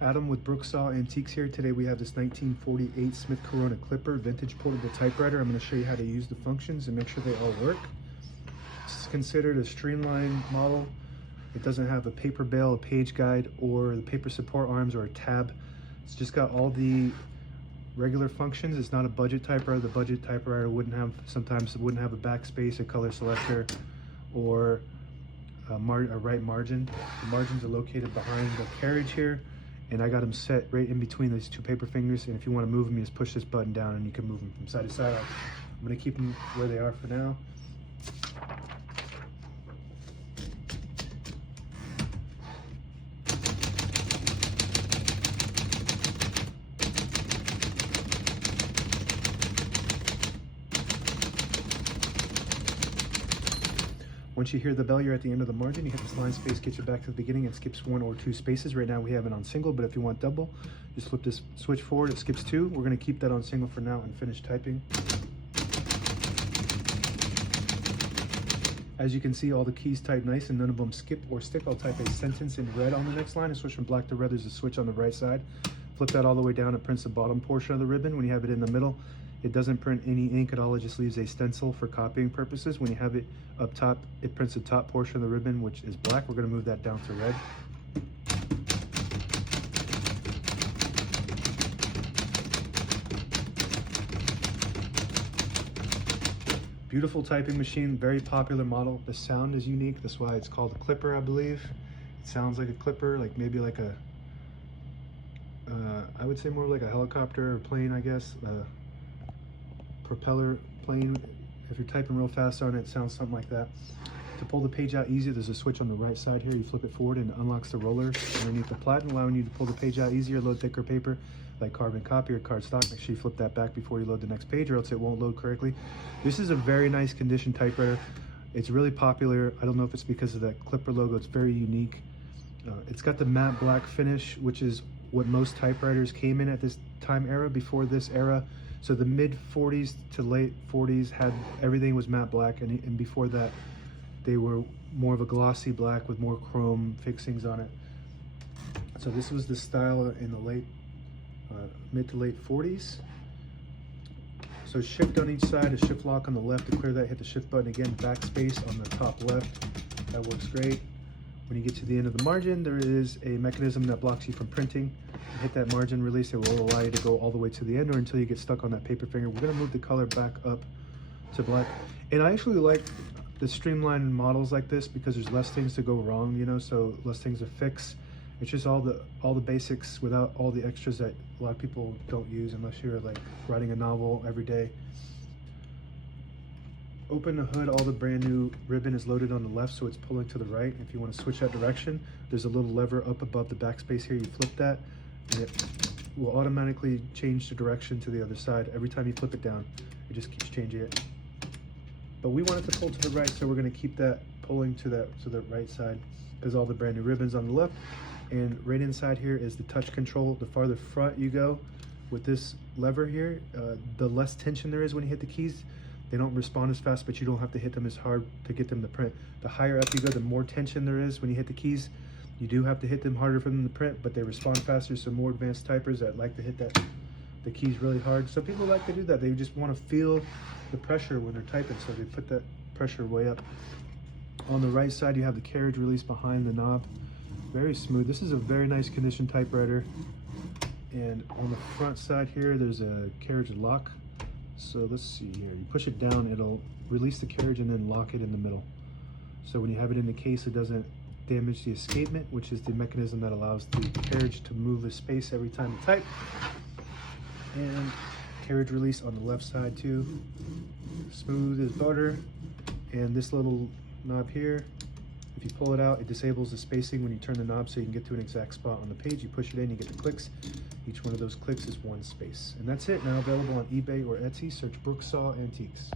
Adam with Brooksaw Antiques here. Today we have this 1948 Smith Corona Clipper vintage portable typewriter. I'm going to show you how to use the functions and make sure they all work. It's considered a streamlined model. It doesn't have a paper bail, a page guide, or the paper support arms or a tab. It's just got all the regular functions. It's not a budget typewriter. The budget typewriter sometimes wouldn't have a backspace, a color selector, or a right margin. The margins are located behind the carriage here, and I got them set right in between these two paper fingers, and if you want to move them, you just push this button down and you can move them from side to side. I'm going to keep them where they are for now. Once you hear the bell, you're at the end of the margin. You hit this line space, gets you back to the beginning. It skips 1 or 2 spaces. Right now we have it on single, but if you want double, just flip this switch forward. It skips 2. We're going to keep that on single for now and finish typing. As you can see, all the keys type nice and none of them skip or stick. I'll type a sentence in red on the next line and switch from black to red. There's a switch on the right side. Flip that all the way down. It prints the bottom portion of the ribbon. When you have it in the middle, it doesn't print any ink. It all just leaves a stencil for copying purposes. When you have it up top, it prints the top portion of the ribbon, which is black. We're going to move that down to red. Beautiful typing machine, very popular model. The sound is unique. That's why it's called a clipper, I believe. It sounds like a clipper, like maybe like a, I would say more like a helicopter or plane, I guess. Propeller plane. If you're typing real fast on it, it sounds something like that. To pull the page out easier, there's a switch on the right side here. You flip it forward and it unlocks the roller underneath the platen, allowing you to pull the page out easier, load thicker paper like carbon copy or cardstock. Make sure you flip that back before you load the next page, or else it won't load correctly. This is a very nice condition typewriter. It's really popular. I don't know if it's because of that clipper logo. It's very unique. It's got the matte black finish, which is what most typewriters came in at this time era. Before this era, so the mid 40s to late 40s had everything was matte black, and before that they were more of a glossy black with more chrome fixings on it. So this was the style in the mid to late 40s. So shift on each side, a shift lock on the left. To clear that, hit the shift button again, backspace on the top left. That works great. When you get to the end of the margin, there is a mechanism that blocks you from printing. Hit that margin release. It will allow you to go all the way to the end or until you get stuck on that paper finger. We're going to move the color back up to black. And I actually like the streamlined models like this because there's less things to go wrong, you know, so less things to fix. It's just all the basics without all the extras that a lot of people don't use unless you're like writing a novel every day. Open the hood, all the brand new ribbon is loaded on the left, so it's pulling to the right. If you want to switch that direction, there's a little lever up above the backspace here. You flip that and it will automatically change the direction to the other side. Every time you flip it down, it just keeps changing it. But we want it to pull to the right, so we're going to keep that pulling to the right side because all the brand new ribbons on the left. And right inside here is the touch control. The farther front you go with this lever here, the less tension there is when you hit the keys. They don't respond as fast, but you don't have to hit them as hard to get them to print. The higher up you go, the more tension there is when you hit the keys. You do have to hit them harder for them to print, but they respond faster. So more advanced typers that like to hit the keys really hard. Some people like to do that. They just want to feel the pressure when they're typing, so they put that pressure way up. On the right side, you have the carriage release behind the knob. Very smooth. This is a very nice condition typewriter. And on the front side here, there's a carriage lock. So let's see here. You push it down, it'll release the carriage and then lock it in the middle. So when you have it in the case, it doesn't damage the escapement, which is the mechanism that allows the carriage to move a space every time you type. And carriage release on the left side too. Smooth as butter. And this little knob here, if you pull it out, it disables the spacing when you turn the knob so you can get to an exact spot on the page. You push it in, you get the clicks. Each one of those clicks is 1 space. And that's it. Now available on eBay or Etsy. Search Brooksaw Antiques.